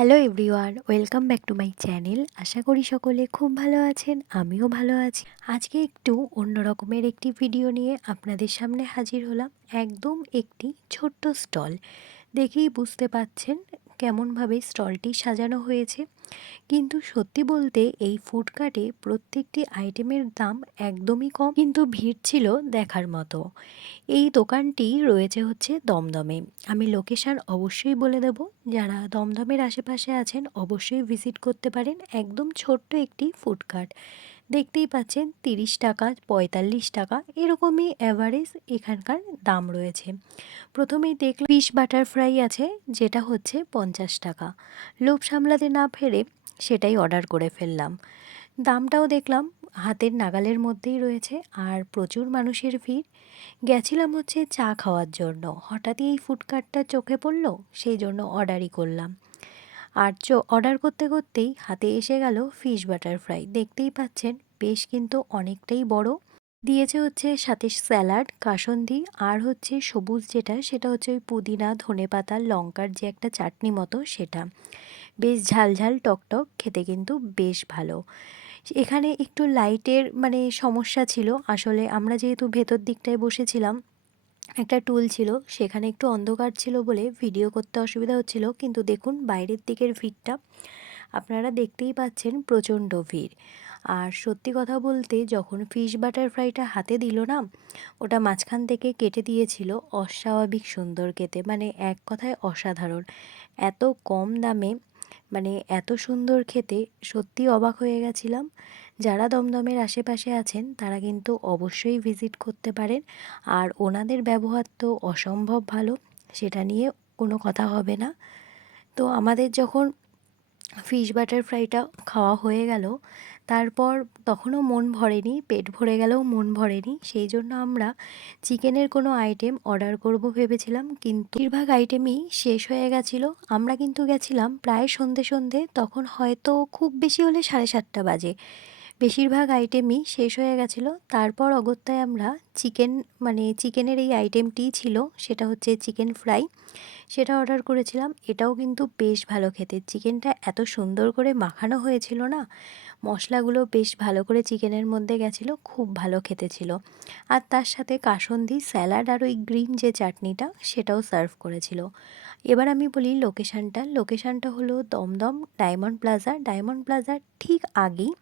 Hello everyone welcome back to my channel আশা করি সকলে খুব ভালো আছেন, আমিও ভালো আছি। আজকে একটু অন্য রকমের একটি ভিডিও নিয়ে আপনাদের সামনে হাজির হলাম। একদম একটি ছোট্ট স্টল দেখেই বুঝতে পাচ্ছেন কেমনভাবে স্টলটি সাজানো হয়েছে। কিন্তু সত্যি বলতে এই ফুডকার্টে প্রত্যেকটি আইটেমের দাম একদমই কম। কিন্তু ভিড় ছিল দেখার মতো। এই দোকানটি রয়েছে হচ্ছে দমদমে। আমি লোকেশান অবশ্যই বলে দেব। যারা দমদমের আশেপাশে আছেন অবশ্যই ভিজিট করতে পারেন। একদম ছোট্ট একটি ফুডকার্ট দেখতেই পাচ্ছেন তিরিশ টাকা, পঁয়তাল্লিশ টাকা এরকমই অ্যাভারেজ এখানকার দাম রয়েছে। প্রথমেই দেখলাম ফিশ বাটার ফ্রাই আছে, যেটা হচ্ছে পঞ্চাশ টাকা। লোভ সামলাতে না ফেরে সেটাই অর্ডার করে ফেললাম। দামটাও দেখলাম হাতের নাগালের মধ্যেই রয়েছে আর প্রচুর মানুষের ভিড়। গেছিলাম হচ্ছে চা খাওয়ার জন্য। হঠাৎই এই ফুডকার্টটা চোখে পড়ল, সেই জন্য অর্ডারই করলাম। আর চো অর্ডার করতে করতেই হাতে এসে গেল ফিশ বাটার ফ্রাই দেখতেই পাচ্ছেন, বেশ কিন্তু অনেকটাই বড়। দিয়েছে হচ্ছে সাথে স্যালাড কাসন্দি, আর হচ্ছে সবুজ যেটা, সেটা হচ্ছে ওই পুদিনা, ধনে পাতা, লঙ্কার যে একটা চাটনি মতো, সেটা। বেশ ঝালঝাল টকটক খেতে কিন্তু বেশ ভালো। এখানে একটু লাইটের মানে সমস্যা ছিল। আসলে আমরা যেহেতু ভেতর দিকটায় বসেছিলাম একটা টুল ছিল, সেখানে একটু অন্ধকার ছিল বলে ভিডিও করতে অসুবিধা হচ্ছিল, কিন্তু দেখুন বাইরের দিকের ভিড়টা। আপনারা দেখতেই পাচ্ছেন প্রচণ্ড ভিড়। আর সত্যি কথা বলতে, যখন ফিশ বাটার ফ্রাইটা হাতে দিল না, ওটা মাঝখান থেকে কেটে দিয়েছিল অস্বাভাবিক সুন্দর খেতে মানে এক কথায় অসাধারণ। এত কম দামে মানে এত সুন্দর খেতে সত্যি অবাক হয়ে গেছিলাম। যারা দমদমের আশেপাশে আছেন, তারা কিন্তু অবশ্যই ভিজিট করতে পারেন। আর ওনাদের ব্যবহার তো অসম্ভব ভালো, সেটা নিয়ে কোনো কথা হবে না। তো আমাদের যখন ফিশ বাটার ফ্রাইটা খাওয়া হয়ে গেল। তারপর তখনও মন ভরেনি, পেট ভরে গেলেও মন ভরেনি। সেই জন্য আমরা চিকেনের কোনো আইটেম অর্ডার করব ভেবেছিলাম, কিন্তু বেশিরভাগ আইটেমই শেষ হয়ে গেছিল। আমরা কিন্তু গেছিলাম প্রায় সন্ধে সন্ধে, তখন হয়তো খুব বেশি হলে সাড়ে সাতটা বাজে। বেশিরভাগ আইটেমই শেষ হয়ে গেছিল। তারপর অগত্যায় আমরা চিকেন মানে চিকেনের এই আইটেমটি ছিল, সেটা হচ্ছে চিকেন ফ্রাই সেটা অর্ডার করেছিলাম। এটাও কিন্তু বেশ ভালো খেতে। চিকেনটা এত সুন্দর করে মাখানো হয়েছিল না? মশলাগুলো বেশ ভালো করে চিকেনের মধ্যে গেছিল, খুব ভালো খেতে ছিল। আর তার সাথে কাসন্দি স্যালাড আর ওই গ্রিন যে চাটনিটা, সেটাও সার্ভ করেছিল। এবার আমি বলি লোকেশানটা লোকেশানটা হলো দমদম ডায়মন্ড প্লাজা ডায়মন্ড প্লাজার ঠিক আগেই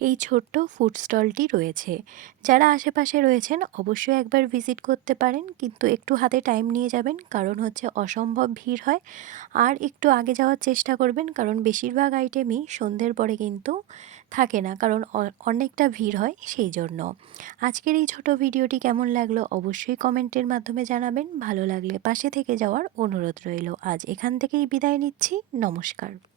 এই ছোট্ট ফুড স্টলটি রয়েছে। যারা আশেপাশে রয়েছেন, অবশ্যই একবার ভিজিট করতে পারেন, কিন্তু একটু হাতে টাইম নিয়ে যাবেন, কারণ হচ্ছে অসম্ভব ভিড় হয়। আর একটু আগে যাওয়ার চেষ্টা করবেন, কারণ বেশিরভাগ আইটেমই সন্ধ্যের পরে কিন্তু থাকে না, কারণ অনেকটা ভিড় হয় সেই জন্য। আজকের এই ছোট ভিডিওটি কেমন লাগল অবশ্যই কমেন্টের মাধ্যমে জানাবেন। ভালো লাগলে পাশে থেকে যাওয়ার অনুরোধ রইল। আজ এখান থেকেই বিদায় নিচ্ছি। নমস্কার।